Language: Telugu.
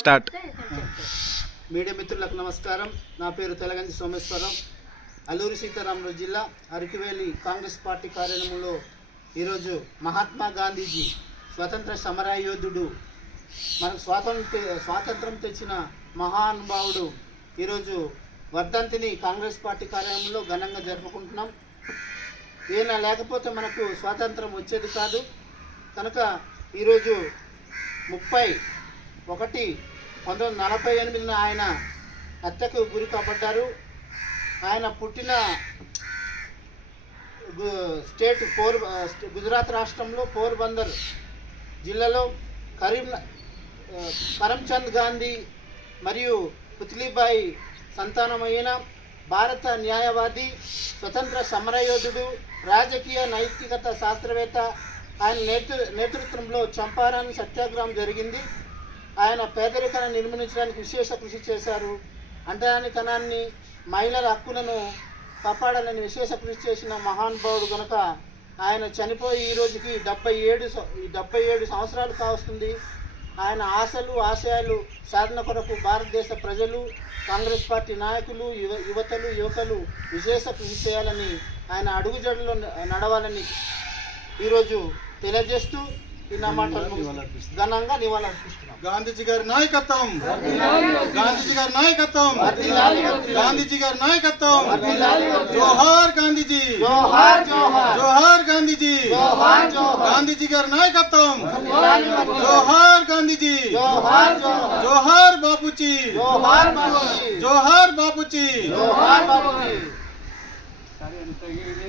స్టార్ట్. మీడియా మిత్రులకు నమస్కారం. నా పేరు తెలగంటి సోమేశ్వరం. అల్లూరి సీతారామరాజు జిల్లా అరకివేలి కాంగ్రెస్ పార్టీ కార్యాలయంలో ఈరోజు మహాత్మా గాంధీజీ స్వతంత్ర సమరయోధుడు మనకు స్వాతంత్ర స్వాతంత్రం తెచ్చిన మహానుభావుడు. ఈరోజు వర్ధంతిని కాంగ్రెస్ పార్టీ కార్యాలయంలో ఘనంగా జరుపుకుంటున్నాం. ఈయన లేకపోతే మనకు స్వాతంత్రం వచ్చేది కాదు. కనుక ఈరోజు ముప్పై ఒకటి పంతొమ్మిది వందల నలభై ఎనిమిదిన ఆయన హత్యకు గురి కాబడ్డారు. ఆయన పుట్టిన స్టేట్ పోర్ గుజరాత్ రాష్ట్రంలో పోర్బందర్ జిల్లాలో కరీం ఆ, కరమ్చంద్ గాంధీ మరియు పుత్లీబాయి సంతానమైన భారత న్యాయవాది స్వతంత్ర సమరయోధుడు రాజకీయ నైతికత శాస్త్రవేత్త. ఆయన నేతృ నేతృత్వంలో చంపారన్ సత్యాగ్రహం జరిగింది. ఆయన పేదరికాన్ని నిర్మూలించడానికి విశేష కృషి చేశారు. అంటరానితనాన్ని మహిళల హక్కులను కాపాడాలని విశేష కృషి చేసిన మహానుభావుడు కనుక ఆయన చనిపోయి ఈ రోజుకి డెబ్బై ఏడు డెబ్బై ఏడు సంవత్సరాలు కావస్తుంది. ఆయన ఆశలు ఆశయాలు సాధన కొరకు భారతదేశ ప్రజలు కాంగ్రెస్ పార్టీ నాయకులు యువ యువతలు యువకులు విశేష కృషి చేయాలని ఆయన అడుగుజడులో నడవాలని ఈరోజు తెలియజేస్తూ నా మాటలు ముగిస్తున్నాను. ఘనంగా నివాళులర్పిస్తున్నాం గాంధీజీ గారి నాయకత్వం గాంధీజీ గారి నాయకత్వం గాంధీజీ గారి నాయకత్వం జోహార్ గాంధీజీ జోహార్ జోహార్ జోహార్ గాంధీజీ జోహార్ జోహార్ గాంధీజీ గారి నాయకత్వం జోహార్ గాంధీజీ జోహార్ జోహార్ జోహార్ బాపూజీ జోహార్ బాబుజీ జోహార్ బాపూజీ జోహార్ బాబుజీ